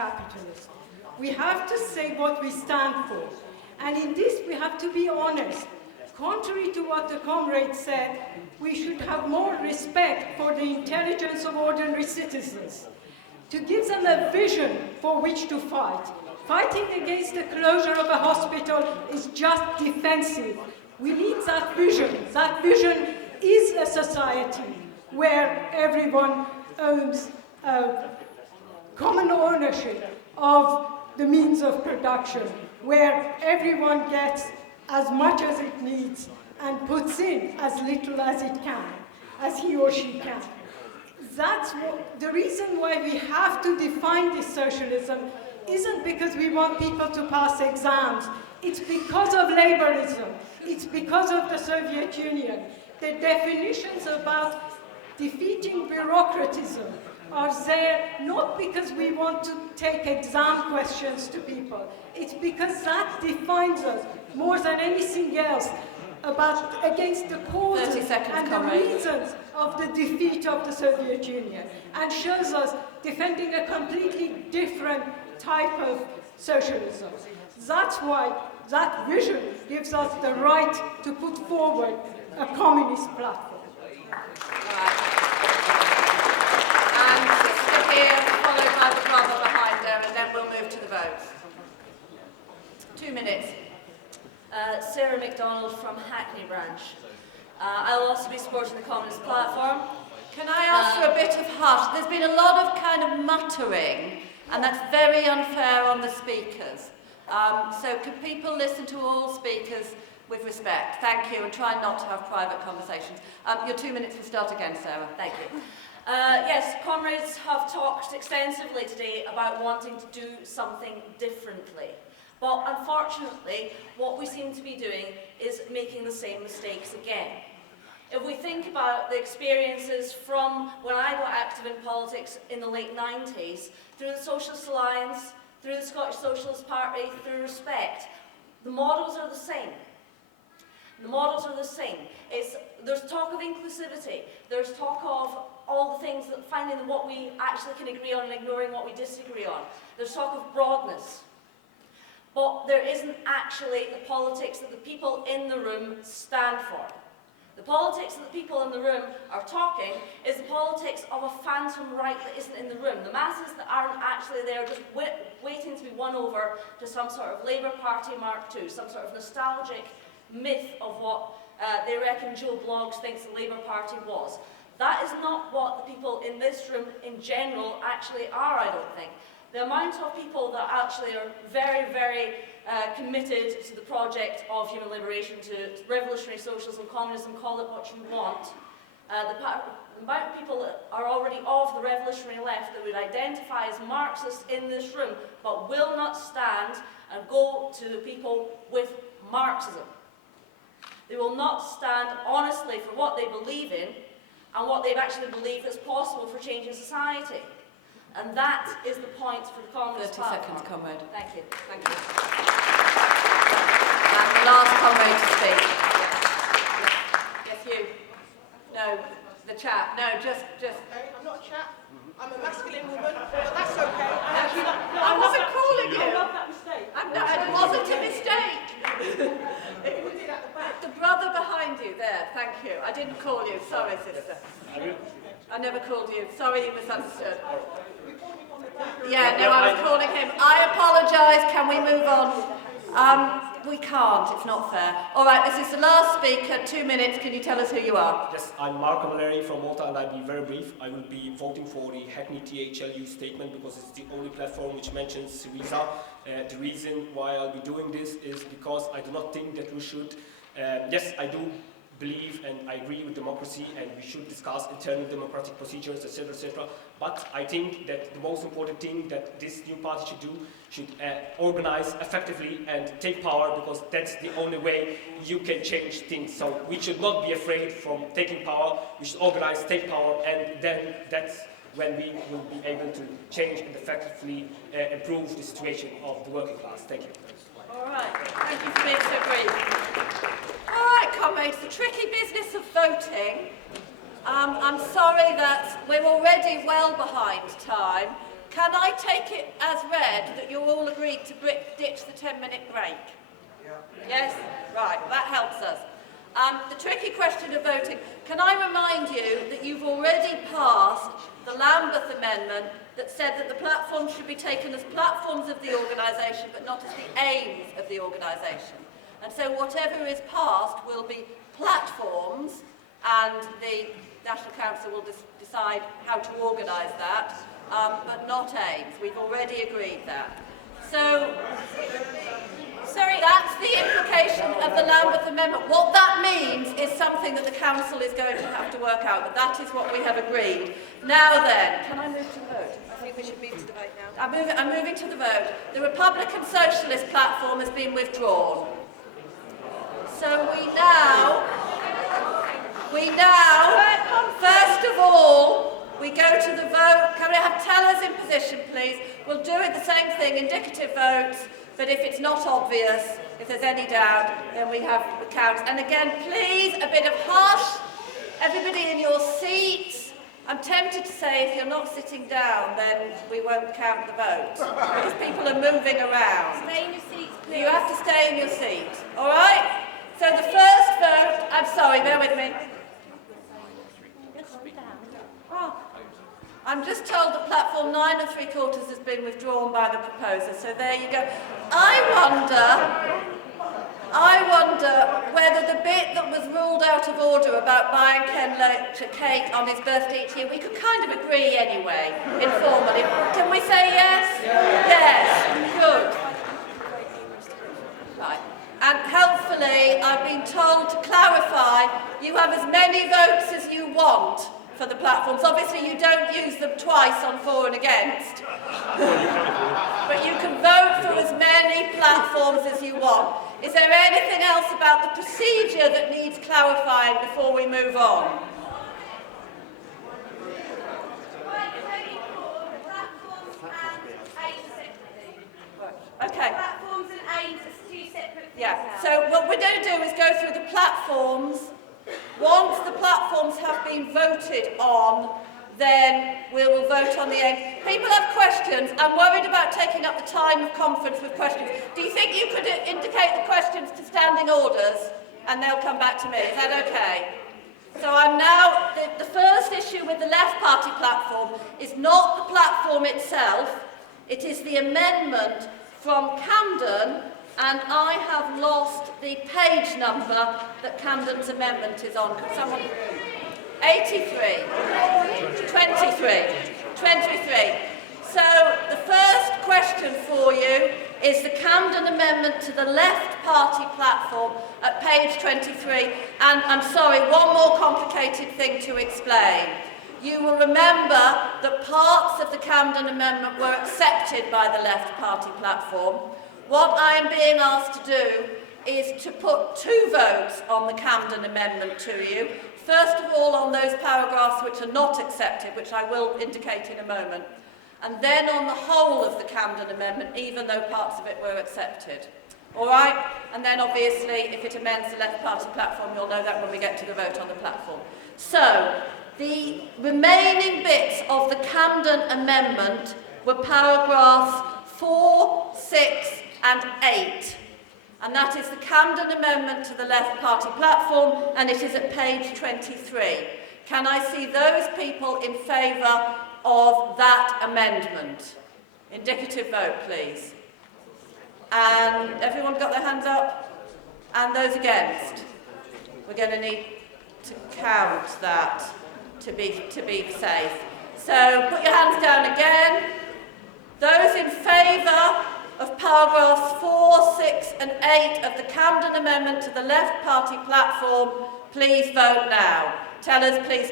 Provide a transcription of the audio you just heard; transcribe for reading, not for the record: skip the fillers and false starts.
capitalism. We have to say what we stand for. And in this, we have to be honest. Contrary to what the comrade said, we should have more respect for the intelligence of ordinary citizens, to give them a vision for which to fight. Fighting against the closure of a hospital is just defensive. We need that vision. That vision is a society where everyone owns common ownership of the means of production, where everyone gets as much as it needs and puts in as little as it can, as he or she can. That's the reason why we have to define this socialism isn't because we want people to pass exams. It's because of laborism. It's because of the Soviet Union. The definitions about defeating bureaucratism are there not because we want to take exam questions to people. It's because that defines us more than anything else against the causes and the reasons of the defeat of the Soviet Union, and shows us defending a completely different type of socialism. That's why that vision gives us the right to put forward a communist platform. And sister here, followed by the brother behind her, and then we'll move to the votes. 2 minutes. Sarah MacDonald from Hackney branch. I'll also be supporting the Communist platform. Can I ask for a bit of hush? There's been a lot of kind of muttering, and that's very unfair on the speakers. So could people listen to all speakers with respect? Thank you, and try not to have private conversations. Your 2 minutes will start again, Sarah. Thank you. Yes, comrades have talked extensively today about wanting to do something differently. But unfortunately, what we seem to be doing is making the same mistakes again. If we think about the experiences from when I got active in politics in the late 90s, through the Socialist Alliance, through the Scottish Socialist Party, through Respect, the models are the same. The models are the same. There's talk of inclusivity. There's talk of all the things, finding what we actually can agree on and ignoring what we disagree on. There's talk of broadness. But there isn't actually the politics that the people in the room stand for. The politics that the people in the room are talking is the politics of a phantom right that isn't in the room. The masses that aren't actually there just waiting to be won over to some sort of Labour Party Mark II, some sort of nostalgic myth of what they reckon Joe Bloggs thinks the Labour Party was. That is not what the people in this room in general actually are, I don't think. The amount of people that actually are very, very committed to the project of human liberation, to revolutionary socialism, communism, call it what you want, the amount of people that are already of the revolutionary left that would identify as Marxists in this room, but will not stand and go to the people with Marxism. They will not stand honestly for what they believe in and what they've actually believed is possible for changing society. And that is the point for the Communist 30 platform. seconds, comrade. Thank you. Thank you. And the last comrade to speak. Yes, you. No, the chap. No, just. I'm not a chap. I'm a masculine woman, but that's okay. I wasn't calling you. I love that mistake. It wasn't a mistake. Who did at the back? The brother behind you there. Thank you. I didn't call you. Sorry, sister. I never called you. Sorry, you misunderstood. Yeah, no, I was calling him. I apologise. Can we move on? We can't. It's not fair. All right, this is the last speaker. 2 minutes. Can you tell us who you are? Yes, I'm Camilleri from Malta, and I'll be very brief. I will be voting for the Hackney THLU statement because it's the only platform which mentions Syriza. The reason why I'll be doing this is because I do not think that we should. Yes, I do believe and I agree with democracy, and we should discuss internal democratic procedures, etc., etc. But I think that the most important thing that this new party should do should organize effectively and take power, because that's the only way you can change things. So we should not be afraid from taking power. We should organize, take power, and then that's when we will be able to change and effectively improve the situation of the working class. Thank you. All right, thank you for being so brief. All right, comrades, the tricky business of voting. I'm sorry that we're already well behind time. Can I take it as read said that you're all agreed to ditch the 10-minute break? Yes? Right, that helps us. The tricky question of voting, can I remind you that you've already passed the Lambeth Amendment that said that the platforms should be taken as platforms of the organisation but not as the aims of the organisation. And so whatever is passed will be platforms, and the National Council will decide how to organise that, but not aims. We've already agreed that. So, that's the implication of the Lambeth Amendment. What that means is something that the Council is going to have to work out, but that is what we have agreed. Now then, can I move to the vote? I think we should move to the vote now. I'm moving to the vote. The Republican Socialist platform has been withdrawn. So we now, first of all, we go to the vote. Can we have tellers in position, please? We'll do it the same thing, indicative votes, but if it's not obvious, if there's any doubt, then we have the count. And again, please, a bit of hush. Everybody in your seats. I'm tempted to say if you're not sitting down, then we won't count the vote, because people are moving around. Stay in your seats, please. You have to stay in your seat, all right? So the first vote, I'm sorry, bear with me. Oh, I'm just told that platform 9 3/4 has been withdrawn by the proposer, so there you go. I wonder whether the bit that was ruled out of order about buying Ken Loach a cake on his birthday each year, we could kind of agree anyway, informally. Can we say yes? Yes, good. Right. And helpfully, I've been told to clarify, you have as many votes as you want for the platforms. Obviously, you don't use them twice on for and against. But you can vote for as many platforms as you want. Is there anything else about the procedure that needs clarifying before we move on? Okay. Platforms and aims are two separate things. Yeah, so what we're going to do is go through the platforms. Once the platforms have been voted on, then we will vote on the aims. People have questions. I'm worried about taking up the time of conference with questions. Do you think you could indicate the questions to standing orders and they'll come back to me? Is that okay? So I'm now, the first issue with the Left Party platform is not the platform itself, it is the amendment from Camden, and I have lost the page number that Camden's amendment is on. Could someone... 83. 23. So the first question for you is the Camden amendment to the Left Party platform at page 23. And I'm sorry, one more complicated thing to explain. You will remember that parts of the Camden amendment were accepted by the Left Party platform. What I am being asked to do is to put 2 votes on the Camden amendment to you. First of all, on those paragraphs which are not accepted, which I will indicate in a moment, and then on the whole of the Camden amendment, even though parts of it were accepted. All right? And then, obviously, if it amends the Left Party platform, you'll know that when we get to the vote on the platform. So, the remaining bits of the Camden amendment were paragraphs 4, 6 and 8. And that is the Camden amendment to the Left Party platform, and it is at page 23. Can I see those people in favour of that amendment? Indicative vote, please. And everyone got their hands up? And those against? We're going to need to count that to be safe. So put your hands down again. Those in favour of paragraphs 4, 6 and 8 of the Camden amendment to the Left Party platform, please vote now. Tell us, please.